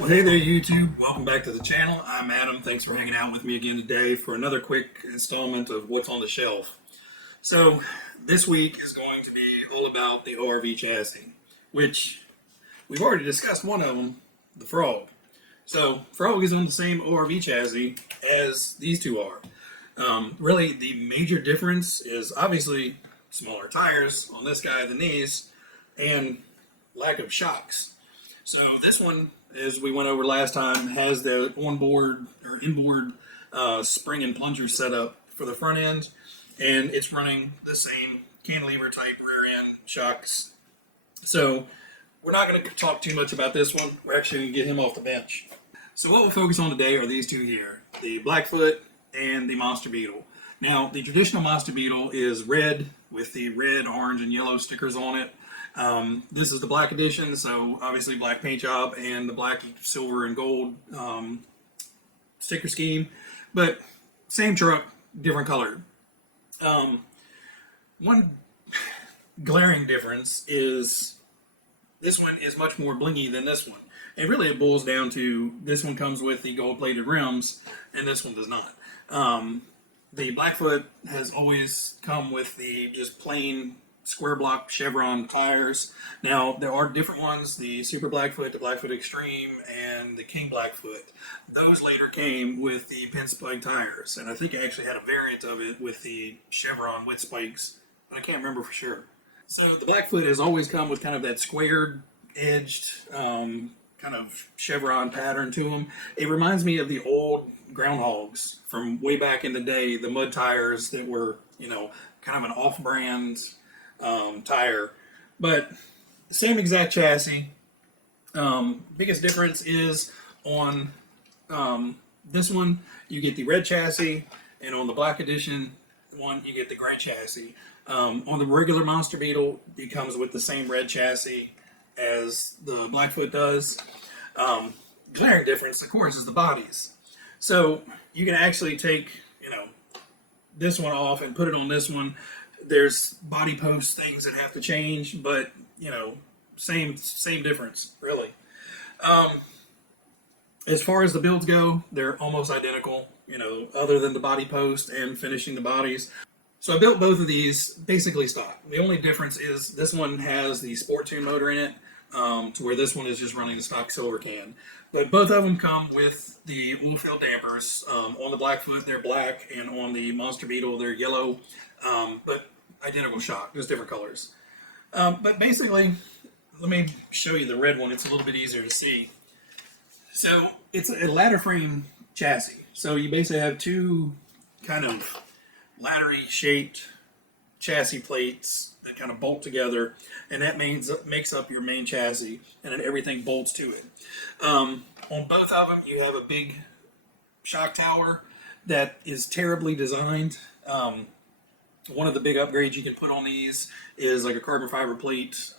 Well, hey there, YouTube. Welcome back to the channel. I'm Adam. Thanks for hanging out with me again today for another quick installment of What's on the Shelf. So, this week is going to be all about the ORV chassis, which we've already discussed one of them, the Frog. So, Frog is on the same ORV chassis as these two are. Really, the major difference is obviously smaller tires on this guy than these, and lack of shocks. So this one, as we went over last time, has the onboard or inboard spring and plunger setup for the front end, and it's running the same cantilever type rear end shocks. So we're not going to talk too much about this one. We're actually going to get him off the bench. So what we'll focus on today are these two here, the Blackfoot and the Monster Beetle. Now, the traditional Monster Beetle is red with the red, orange, and yellow stickers on it. This is the black edition, so obviously black paint job and the black, silver, and gold sticker scheme, but same truck, different color. One glaring difference is this one is much more blingy than this one. And really it boils down to this one comes with the gold-plated rims, and this one does not. The Blackfoot has always come with the just plain square block chevron tires. Now there are different ones, the Super Blackfoot, the Blackfoot Extreme, and the King Blackfoot. Those later came with the pinspike tires, and I think I actually had a variant of it with the chevron with spikes, but I can't remember for sure. So the Blackfoot has always come with kind of that squared edged kind of chevron pattern to them. It reminds me of the old groundhogs from way back in the day, the mud tires that were, kind of an off-brand tire, but same exact chassis. Biggest difference is on this one you get the red chassis, and on the black edition one you get the gray chassis. On the regular Monster Beetle, it comes with the same red chassis as the Blackfoot does. Glaring difference, of course, is the bodies. So you can actually take this one off and put it on this one. There's body post things that have to change, but same difference really. As far as the builds go, they're almost identical, other than the body post and finishing the bodies. So I built both of these basically stock. The only difference is this one has the Sport Tune motor in it, to where this one is just running the stock silver can. But both of them come with the oil-filled dampers. On the Blackfoot, they're black, and on the Monster Beetle, they're yellow. But identical shock, just different colors. But basically, let me show you the red one. It's a little bit easier to see. So it's a ladder frame chassis. So you basically have two kind of laddery shaped chassis plates that kind of bolt together, and that makes up your main chassis, and then everything bolts to it. On both of them, you have a big shock tower that is terribly designed. One of the big upgrades you can put on these is like a carbon fiber plate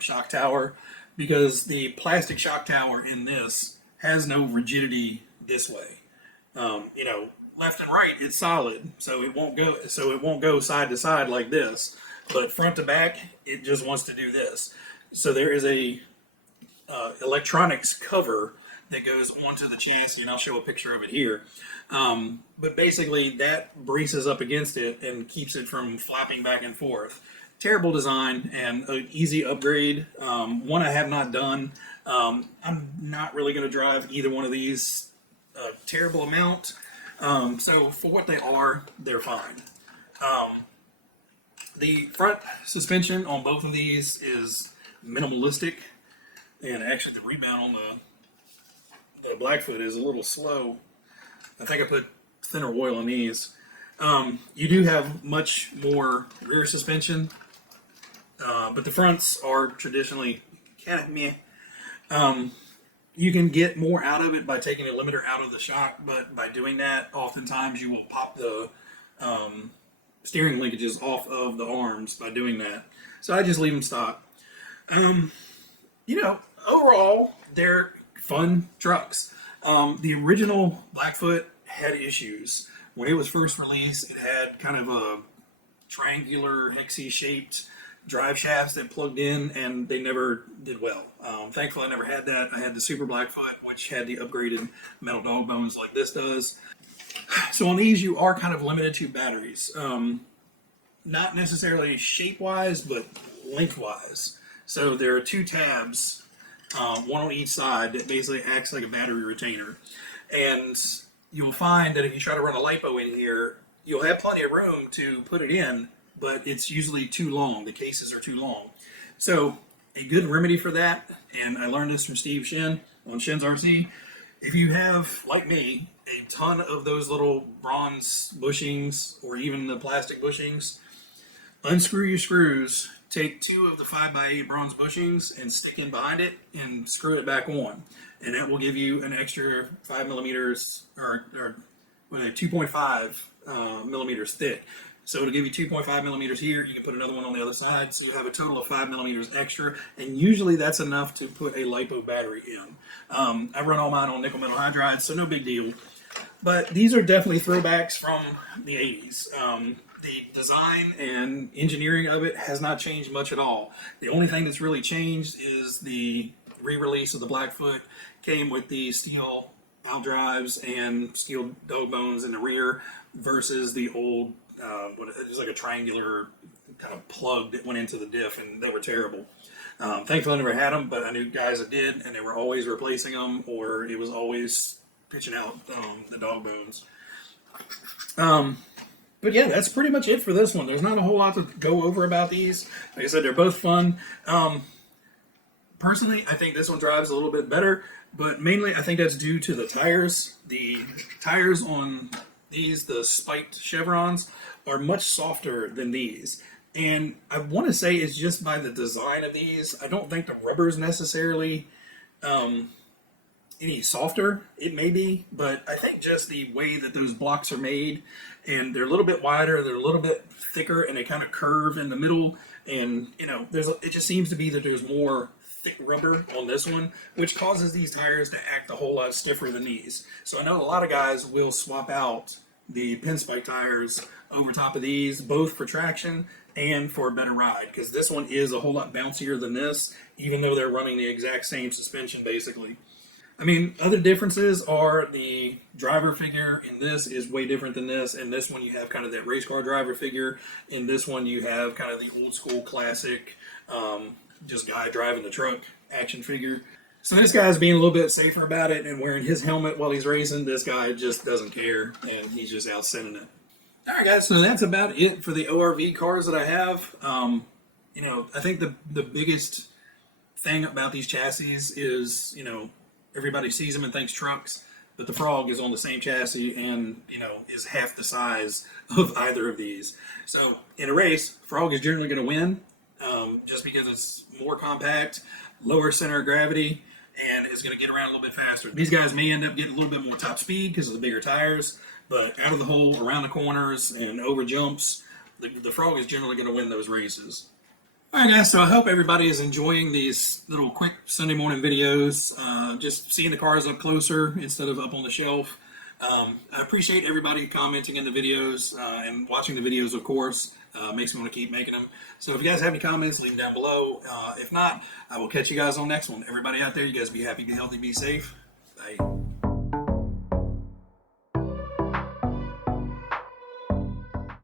shock tower, because the plastic shock tower in this has no rigidity this way. Left and right, it's solid, so it won't go side to side like this. But front to back, it just wants to do this. So there is a electronics cover that goes onto the chassis, and I'll show a picture of it here. But basically, that braces up against it and keeps it from flapping back and forth. Terrible design and an easy upgrade. One I have not done. I'm not really going to drive either one of these a terrible amount. So for what they are, they're fine. The front suspension on both of these is minimalistic, and actually the rebound on the Blackfoot is a little slow. I think I put thinner oil in these. You do have much more rear suspension, but the fronts are traditionally kind of meh. You can get more out of it by taking a limiter out of the shock, but by doing that, oftentimes you will pop the steering linkages off of the arms by doing that. So I just leave them stock. Overall, they're fun trucks. The original Blackfoot had issues. When it was first released, it had kind of a triangular, hexy-shaped drive shafts that plugged in, and they never did well. Thankfully, I never had that. I had the Super Blackfoot, which had the upgraded metal dog bones like this does. So on these, you are kind of limited to batteries. Not necessarily shape-wise, but length-wise. So there are two tabs, one on each side, that basically acts like a battery retainer. And you'll find that if you try to run a LiPo in here, you'll have plenty of room to put it in, but it's usually too long. The cases are too long. So a good remedy for that, and I learned this from Steve Shin on Shin's RC, if you have, like me, a ton of those little bronze bushings or even the plastic bushings, unscrew your screws, take two of the 5x8 bronze bushings and stick in behind it and screw it back on. And that will give you an extra 5 millimeters or 2.5 millimeters thick. So it'll give you 2.5 millimeters here. You can put another one on the other side. So you have a total of 5 millimeters extra. And usually that's enough to put a LiPo battery in. I run all mine on nickel metal hydride, so no big deal. But these are definitely throwbacks from the 80s. The design and engineering of it has not changed much at all. The only thing that's really changed is the re-release of the Blackfoot came with the steel out drives and steel dog bones in the rear versus the old, it was like a triangular kind of plug that went into the diff, and they were terrible. Thankfully I never had them, but I knew guys that did, and they were always replacing them, or it was always pitching out the dog bones. But yeah, that's pretty much it for this one. There's not a whole lot to go over about these. Like I said, they're both fun. Personally, I think this one drives a little bit better, but mainly I think that's due to the tires. The tires on these, the spiked chevrons, are much softer than these. And I want to say it's just by the design of these. I don't think the rubber's necessarily any softer. It may be, but I think just the way that those blocks are made, and they're a little bit wider, they're a little bit thicker, and they kind of curve in the middle. And it just seems to be that there's more thick rubber on this one, which causes these tires to act a whole lot stiffer than these. So I know a lot of guys will swap out the pinspike tires over top of these, both for traction and for a better ride, because this one is a whole lot bouncier than this, even though they're running the exact same suspension basically. I mean, other differences are the driver figure in this is way different than this. In this one, you have kind of that race car driver figure. In this one, you have kind of the old school classic, just guy driving the truck action figure. So this guy's being a little bit safer about it and wearing his helmet while he's racing. This guy just doesn't care, and he's just out sending it. All right, guys, so that's about it for the ORV cars that I have. I think the biggest thing about these chassis is, everybody sees them and thinks trucks, but the Frog is on the same chassis and, is half the size of either of these. So in a race, Frog is generally going to win, just because it's more compact, lower center of gravity, and is going to get around a little bit faster. These guys may end up getting a little bit more top speed because of the bigger tires, but out of the hole, around the corners, and over jumps, the Frog is generally going to win those races. Alright guys, so I hope everybody is enjoying these little quick Sunday morning videos, just seeing the cars up closer instead of up on the shelf. I appreciate everybody commenting in the videos and watching the videos, of course. Makes me want to keep making them. So if you guys have any comments, leave them down below. If not, I will catch you guys on the next one. Everybody out there, you guys be happy, be healthy, be safe. Bye.